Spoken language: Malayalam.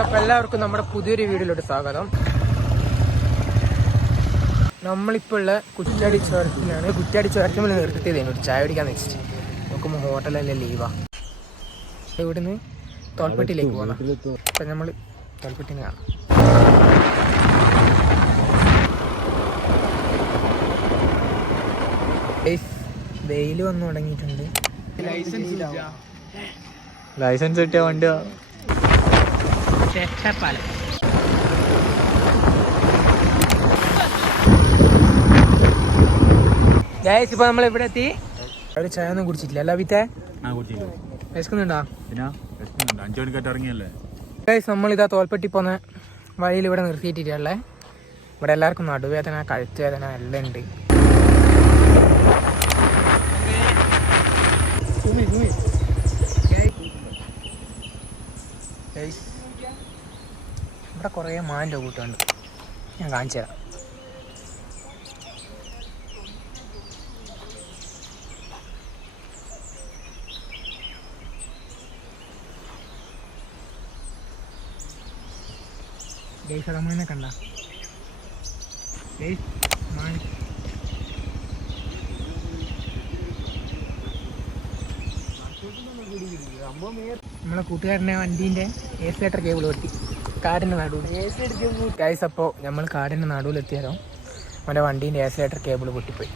അപ്പോൾ എല്ലാവർക്കും നമ്മുടെ പുതിയൊരു വീഡിയോയിലോട്ട് സ്വാഗതം. നമ്മളിപ്പോൾ ഉള്ള കുറ്റ്യാടി ചുരത്തിലാണ്. കുറ്റ്യാടി ചുരത്തിൽ നിർത്തിയതേനു ഒരു ചായ കുടിക്കാന്ന് വെച്ചിട്ട്. നോക്കുമ്പോൾ ഹോട്ടലല്ലേ ലീവാ. ഇവിടുന്ന് തോൽപ്പെട്ടിയിലേക്ക് പോകാം. അപ്പം നമ്മൾ തോൽപ്പെട്ടിന് കാണാം. വെയിൽ വന്നു തുടങ്ങിയിട്ടുണ്ട്. ലൈസൻസ് കിട്ടിയ വണ്ടിയാ. ഗൈസ് ഇപ്പൊ നമ്മൾ ഇവിടെ എത്തി. ഒരു ചായ ഒന്നും കുടിച്ചിട്ടില്ല അല്ല വിത്തെ? വിശക്കുന്നുണ്ടോ? 5 മണിക്കായിട്ട് ഇറങ്ങിയല്ലേ. ഗൈസ് നമ്മളിതാ തോൽപ്പെട്ടി പോന്ന വഴിയിൽ ഇവിടെ നിർത്തിയിട്ടില്ലേ. ഇവിടെ എല്ലാവർക്കും നടുവേദന, കഴുത്ത് വേദന എല്ലാം ഉണ്ട്. ഇവിടെ കുറേ മാൻ്റെ കൂട്ടുണ്ട്, ഞാൻ കാണിച്ചു തരാം. ഗൈസ് അമ്മനെ കണ്ട ഗൈസ് മാൻ. നമ്മളെ കൂട്ടുകാരനെ വണ്ടീൻ്റെ ഏസിലേറ്റർ കേബിൾ പൊട്ടി കാടിൻ്റെ നടുവിൽ. ഗൈസ് അപ്പോൾ നമ്മൾ കാടിൻ്റെ നടുവിലെത്തിയാലോ അവൻ്റെ വണ്ടീൻ്റെ ഏസിലേറ്റർ കേബിൾ പൊട്ടിപ്പോയി.